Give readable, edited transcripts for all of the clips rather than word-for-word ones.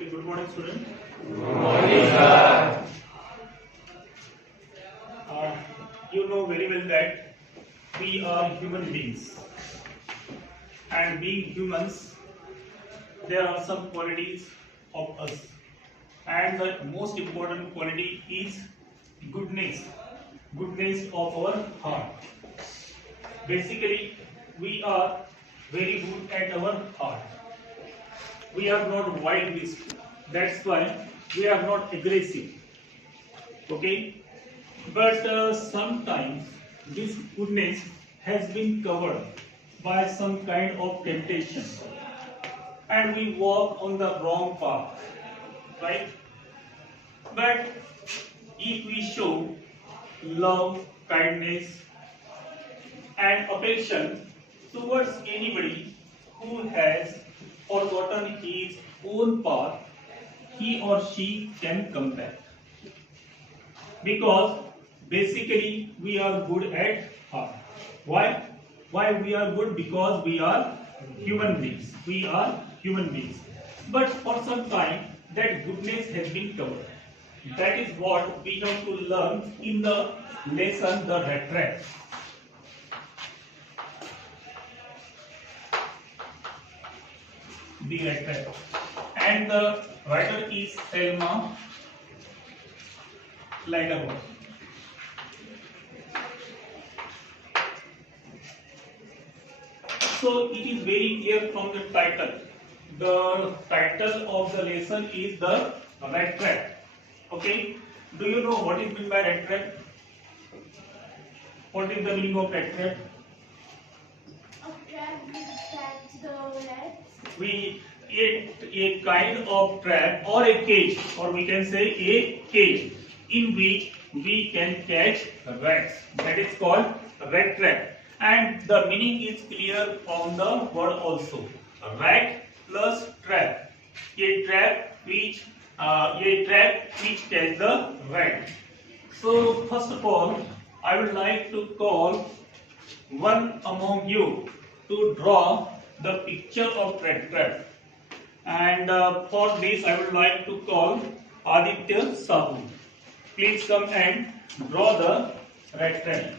Okay, good morning, student. Good morning, sir. Uh, you know very well that we are human beings, and being humans, there are some qualities of us, and the most important quality is goodness, goodness of our heart. Basically, we are very good at our heart. We are not wild beasts. That's why we are not aggressive. Okay, but sometimes this goodness has been covered by some kind of temptation, and we walk on the wrong path, right? But if we show love, kindness, and affection towards anybody who has forgotten his own path, he or she can come back. Because basically we are good at heart. Why? Why we are good? Because we are human beings. We are human beings. But for some time that goodness has been covered. That is what we have to learn in the lesson The Rattrap. The Rattrap. And the writer is Selma Lagerlöf. So it is very clear from the title. The title of the lesson is The Rattrap. Okay. Do you know what is meant by rattrap? What is the meaning of rattrap? A trap which traps the rats. A kind of trap or a cage, or we can say a cage, in which we can catch rats. That is called rat trap. And the meaning is clear from the word also. Rat plus trap. A trap which catch the rat. So first of all, I would like to call one among you to draw the picture of rat trap. And for this, I would like to call Aditya Sahu. Please come and draw the rat trap.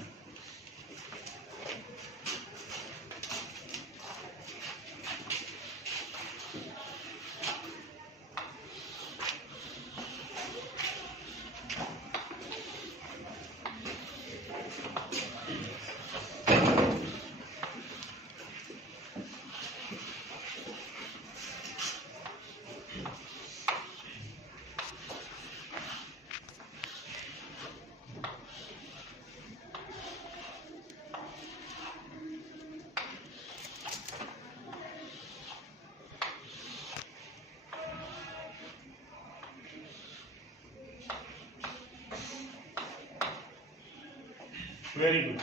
Very good.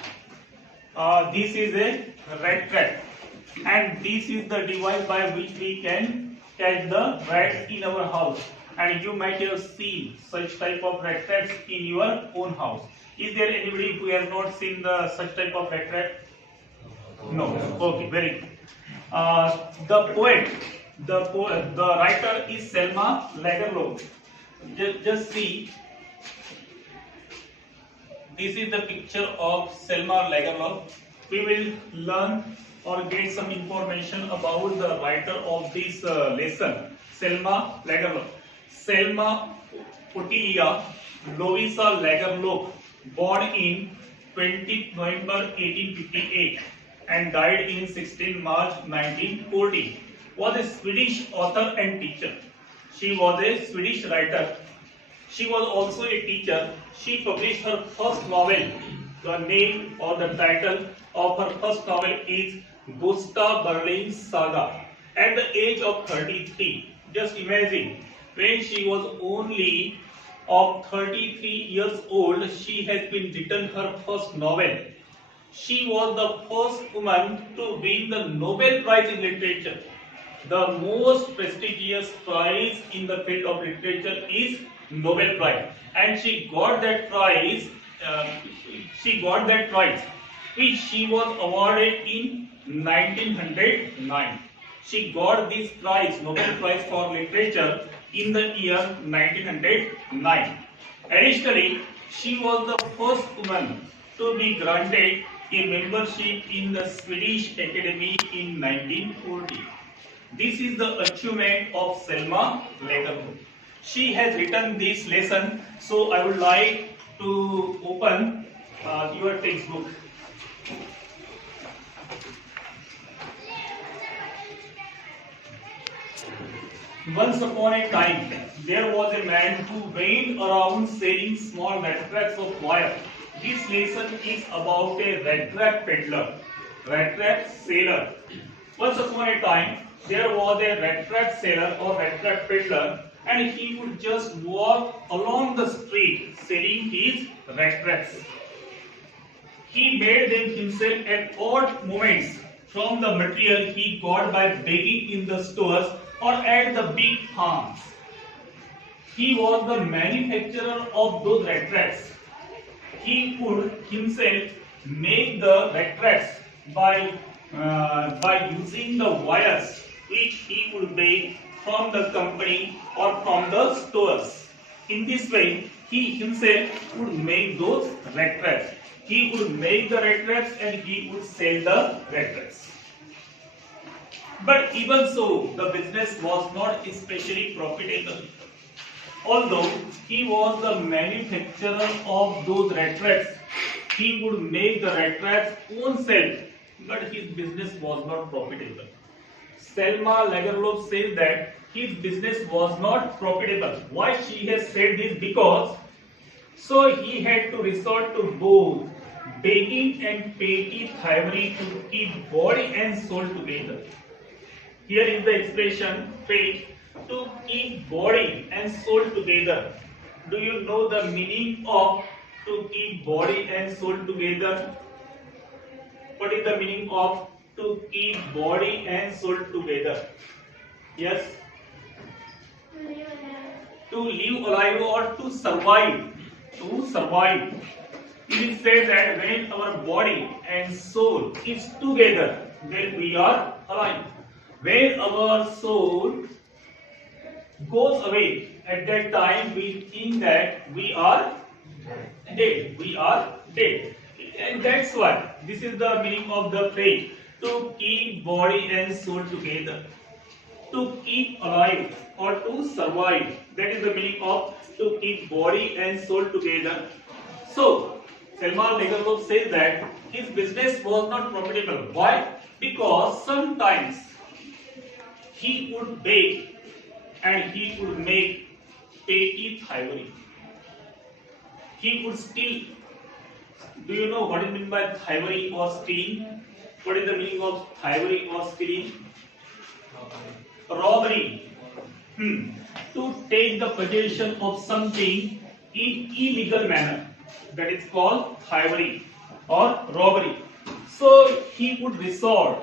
This is a rat trap, and this is the device by which we can catch the rats in our house. And you might have seen such type of rat traps in your own house. Is there anybody who has not seen such type of rat trap? No. Okay, very good. The writer is Selma Lagerlöf. Just see. This is the picture of Selma Lagerlöf. We will learn or get some information about the writer of this lesson, Selma Lagerlöf. Selma Ottilia Lovisa Lagerlöf, born in 20 November 1858 and died in 16 March 1940, was a Swedish author and teacher. She was a Swedish writer. She was also a teacher. She published her first novel. The name or the title of her first novel is Gustav Berling's Saga. At the age of 33, just imagine, when she was only of 33 years old, she has been written her first novel. She was the first woman to win the Nobel Prize in Literature. The most prestigious prize in the field of literature is Nobel Prize, and she got that prize. Which she was awarded in 1909. She got this prize, Nobel Prize for Literature, in the year 1909. Additionally, she was the first woman to be granted a membership in the Swedish Academy in 1940. This is the achievement of Selma Lagerlöf. She has written this lesson, so I would like to open your textbook. Once upon a time, there was a man who went around selling small rat traps of wire. This lesson is about a rat trap peddler, rat trap seller. Once upon a time, there was a rat trap seller or rat trap peddler, and he would just walk along the street selling his rat traps. He made them himself at odd moments from the material he got by begging in the stores or at the big farms. He was the manufacturer of those rat traps. He could himself make the rat traps by using the wires which he could buy from the company or from the stores. In this way, he himself would make those rat traps. He would make the rat traps and he would sell the rat traps. But even so, the business was not especially profitable. Although he was the manufacturer of those rat traps, he would make the rat traps own self, but his business was not profitable. Selma Lagerlöf says that his business was not profitable. Why she has said this? Because so he had to resort to both begging and petty thievery to keep body and soul together. Here is the expression "pay" to keep body and soul together. Do you know the meaning of to keep body and soul together? What is the meaning of to keep body and soul together? Yes? To live alive or to survive. To survive. It is said that when our body and soul is together, then we are alive. When our soul goes away, at that time we think that we are dead. We are dead. And that's why this is the meaning of the phrase to keep body and soul together. To keep alive or to survive. That is the meaning of to keep body and soul together. So, Selma Lagerlöf says that his business was not profitable. Why? Because sometimes he would beg and he would make petty thievery. He would steal. Do you know what is meant by thievery or stealing? What is the meaning of thievery or stealing? Robbery. To take the possession of something in illegal manner. That is called thievery or robbery. So he would resort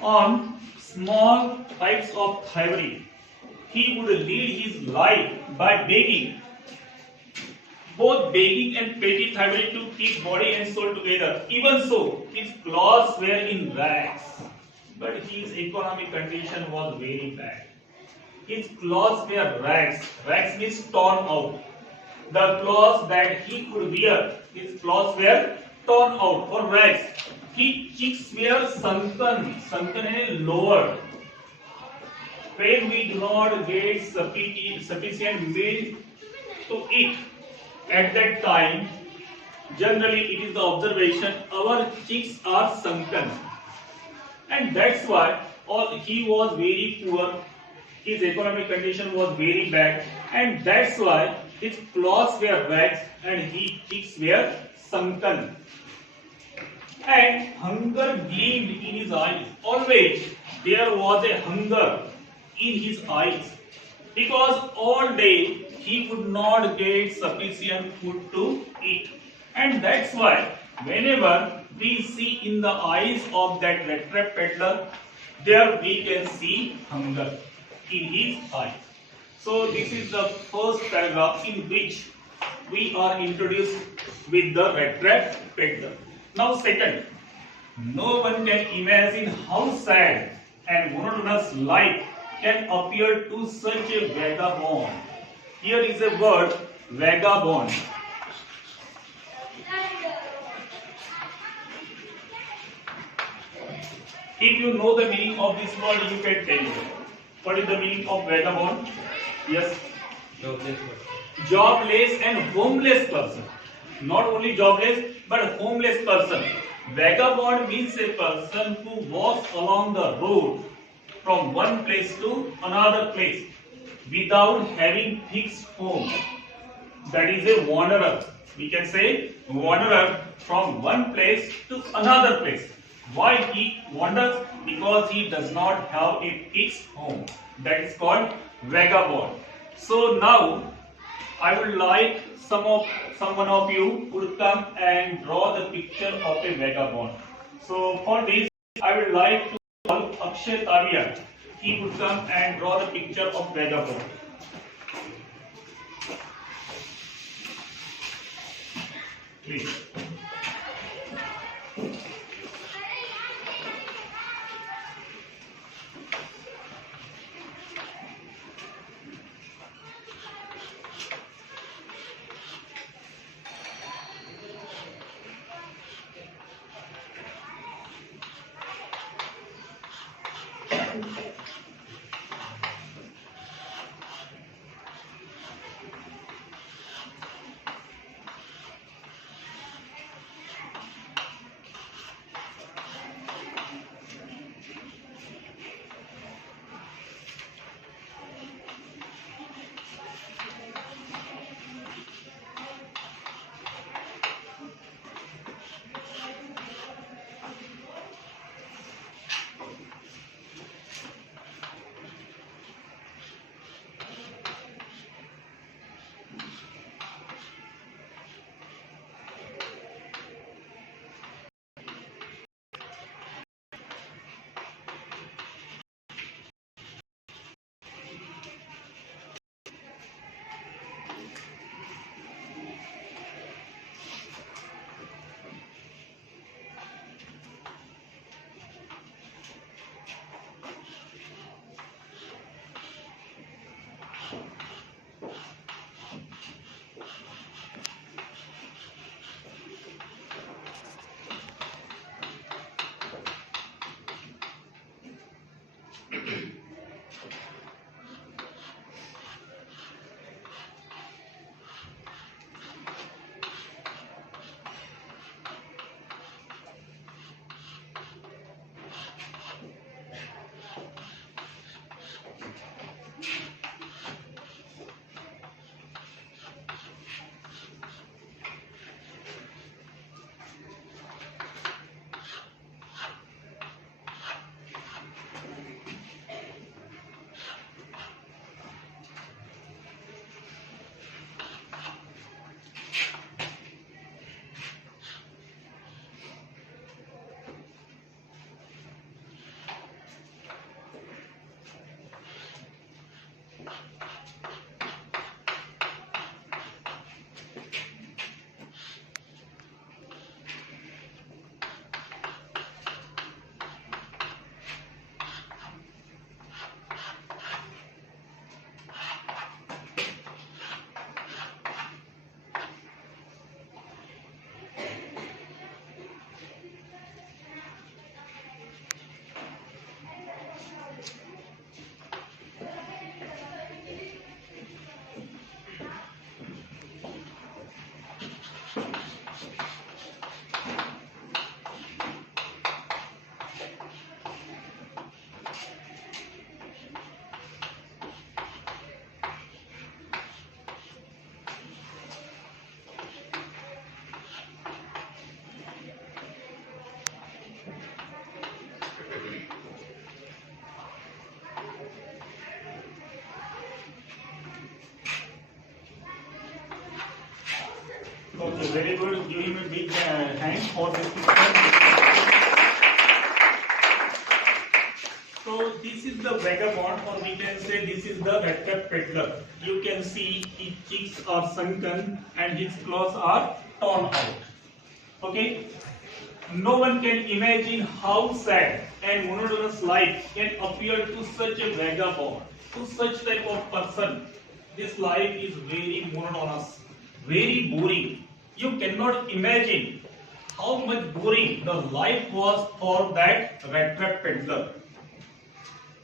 on small types of thievery. He would lead his life by begging, both begging and petty thievery to keep body and soul together. Even so, his clothes were in rags, but his economic condition was very bad. His clothes were rags. Rags means torn out. The clothes that he could wear, his clothes were torn out or rags. His cheeks were sunken and lowered. When we do not get sufficient meal to eat at that time, generally it is the observation our cheeks are sunken, and that's why he was very poor. His economic condition was very bad, and that's why his clothes were rags and his cheeks were sunken. And hunger gleamed in his eyes. Always there was a hunger in his eyes, because all day he could not get sufficient food to eat. And that's why whenever we see in the eyes of that rat trap peddler, there we can see hunger in his eyes. So this is the first paragraph in which we are introduced with the rat trap peddler. Now second, no one can imagine how sad and monotonous life can appear to such a vagabond? Here is a word, vagabond. If you know the meaning of this word, you can tell me. What is the meaning of vagabond? Yes. Jobless person. Jobless and homeless person. Not only jobless, but homeless person. Vagabond means a person who walks along the road from one place to another place without having fixed home. That is a wanderer. We can say wanderer from one place to another place. Why he wanders? Because he does not have a fixed home. That is called vagabond. So now I would like someone of you would come and draw the picture of a vagabond. So for this, I would like to call Akshay Tavia. He would come and draw the picture of vagabond. Please. Okay, very good. Give him a big hand for this picture. So this is the vagabond, or we can say this is the rattrap peddler. You can see his cheeks are sunken and his clothes are torn out. Okay. No one can imagine how sad and monotonous life can appear to such a vagabond, to such type of person. This life is very monotonous, very boring. You cannot imagine how much boring the life was for that rat trap peddler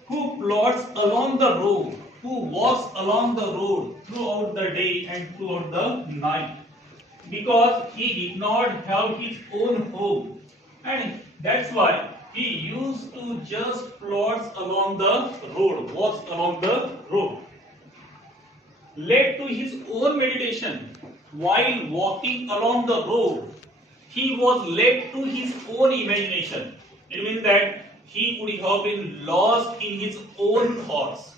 who plods along the road, who walks along the road throughout the day and throughout the night, because he did not have his own home, and that's why he used to just plods along the road, walks along the road, led to his own meditation while walking along the road. He was led to his own imagination. It means that he would have been lost in his own thoughts.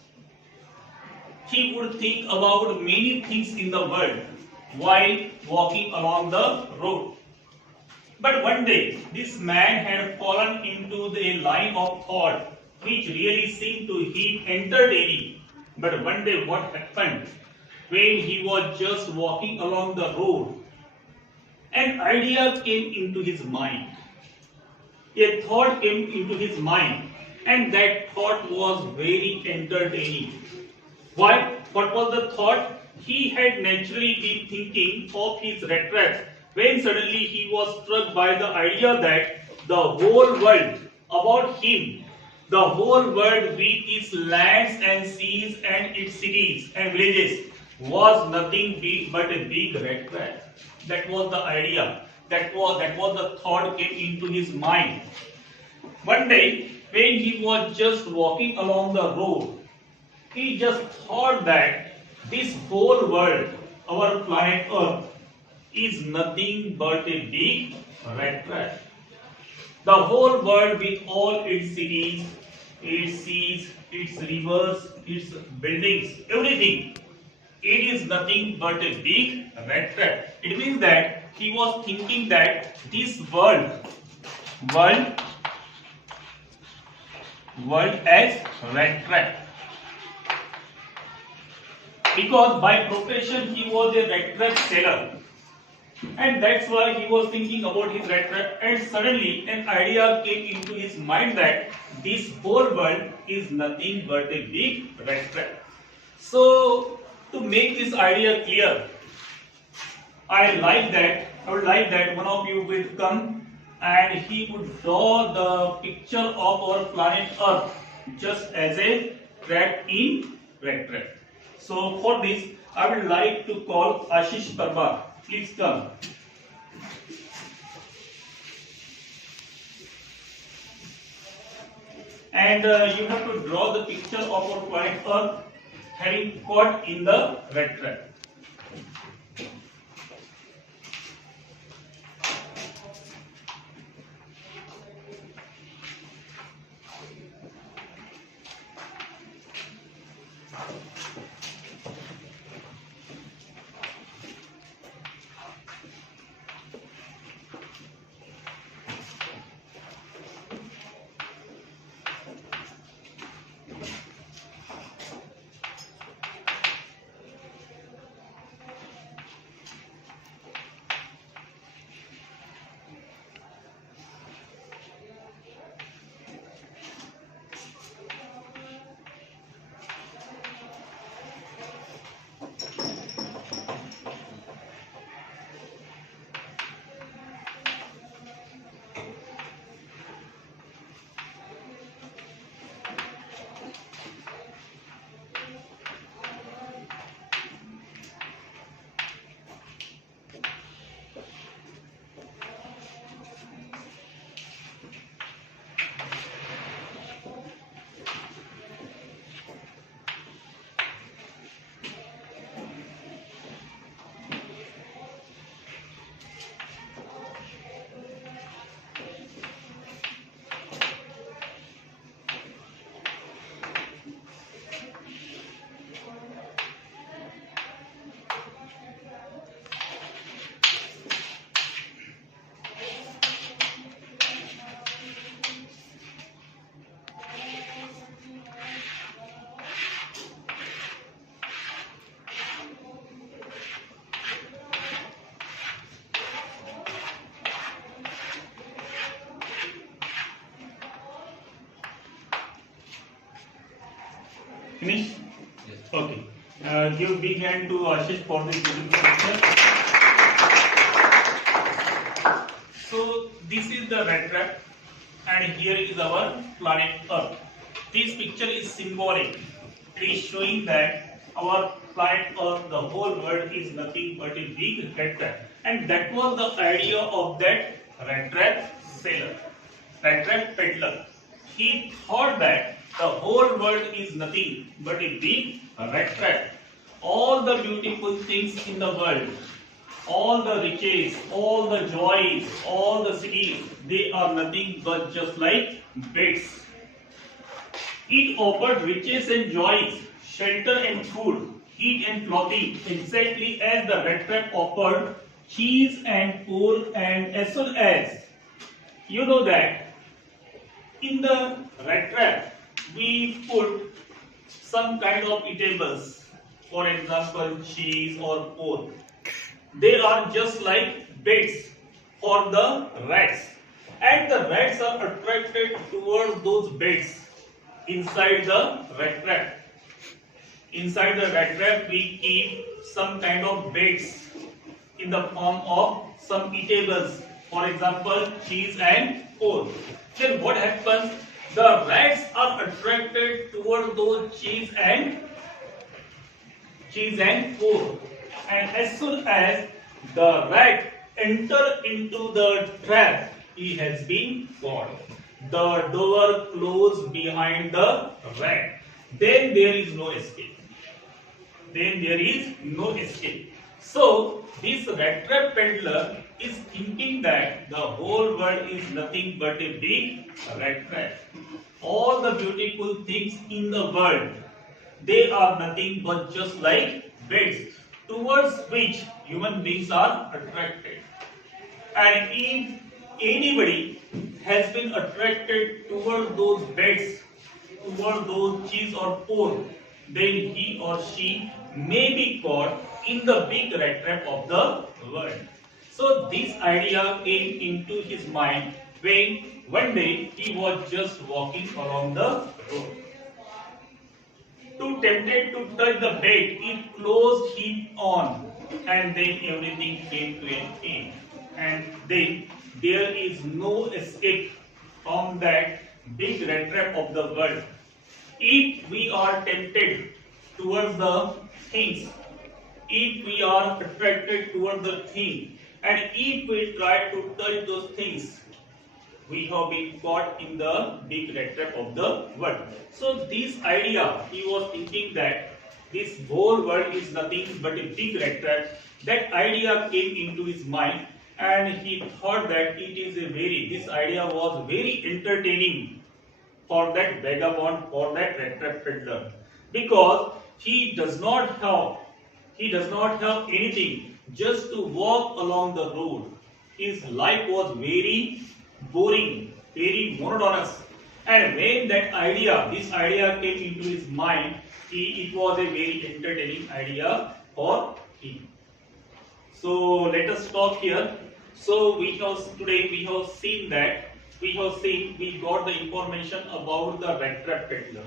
He would think about many things in the world while walking along the road. But one day, this man had fallen into a line of thought which really seemed to him entertaining. But one day, what happened? When he was just walking along the road, an idea came into his mind. A thought came into his mind, and that thought was very entertaining. Why? What was the thought? He had naturally been thinking of his rat traps when suddenly he was struck by the idea that the whole world about him, the whole world with its lands and seas and its cities and villages, was nothing but a big rat trap. That was the idea. That was the thought came into his mind. One day, when he was just walking along the road, he just thought that this whole world, our planet Earth, is nothing but a big rat trap. The whole world with all its cities, its seas, its rivers, its buildings, everything, it is nothing but a big rat trap. It means that he was thinking that this world as rat trap. Because by profession he was a rat trap seller. And that's why he was thinking about his rat trap, and suddenly an idea came into his mind that this whole world is nothing but a big rat trap. So to make this idea clear, I would like that one of you will come and he would draw the picture of our planet Earth just as a trap in rat trap. So for this, I would like to call Ashish Parmar. Please come. And you have to draw the picture of our planet Earth having caught in the rat trap. Finish? Yes. Okay. Give big hand to Ashish for this beautiful picture. So this is the red trap, and here is our planet Earth. This picture is symbolic. It is showing that our planet Earth, the whole world, is nothing but a big red trap. And that was the idea of that red trap seller, red trap peddler. He thought that the whole world is nothing but a big red trap. All the beautiful things in the world, all the riches, all the joys, all the cities, they are nothing but just like beds. It offered riches and joys, shelter and food, heat and clothing, exactly as the red trap offered cheese and coal, and as well as you know that in the red trap we put some kind of eatables, for example cheese or coal. They are just like beds for the rats, and the rats are attracted towards those beds inside the rat trap. Inside the rat trap, we keep some kind of beds in the form of some eatables, for example, cheese and coal. Then what happens? The rats are attracted towards those cheese and coal, and as soon as the rat enter into the trap, he has been caught. The door closed behind the rat. Then there is no escape. So this rat trap peddler is thinking that the whole world is nothing but a big rat trap. All the beautiful things in the world, they are nothing but just like beds towards which human beings are attracted. And if anybody has been attracted toward those beds, toward those cheese or coal, then he or she may be caught in the big rat trap of the world. So this idea came into his mind when one day he was just walking along the road. Too tempted to touch the bed, it closed him on, and then everything came to an end. And then there is no escape from that big rat trap of the world. If we are tempted towards the things, if we are attracted towards the thing, and if we try to touch those things, we have been caught in the big rat trap of the world. So this idea, he was thinking that this whole world is nothing but a big rat trap. That idea came into his mind, and he thought that this idea was very entertaining for that vagabond, for that rat trap peddler, because he does not have anything just to walk along the road. His life was very boring, very monotonous. And when this idea came into his mind, it was a very entertaining idea for him. So let us stop here. So today we have seen we got the information about the rat trap peddler.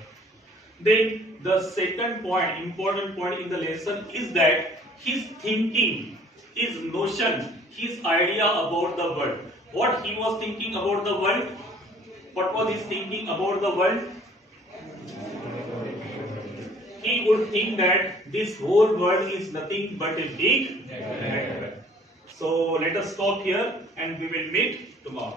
Then the second point, important point in the lesson is that his thinking, his notion, his idea about the world. What he was thinking about the world? What was his thinking about the world? He would think that this whole world is nothing but a big rat trap. So let us stop here, and we will meet tomorrow.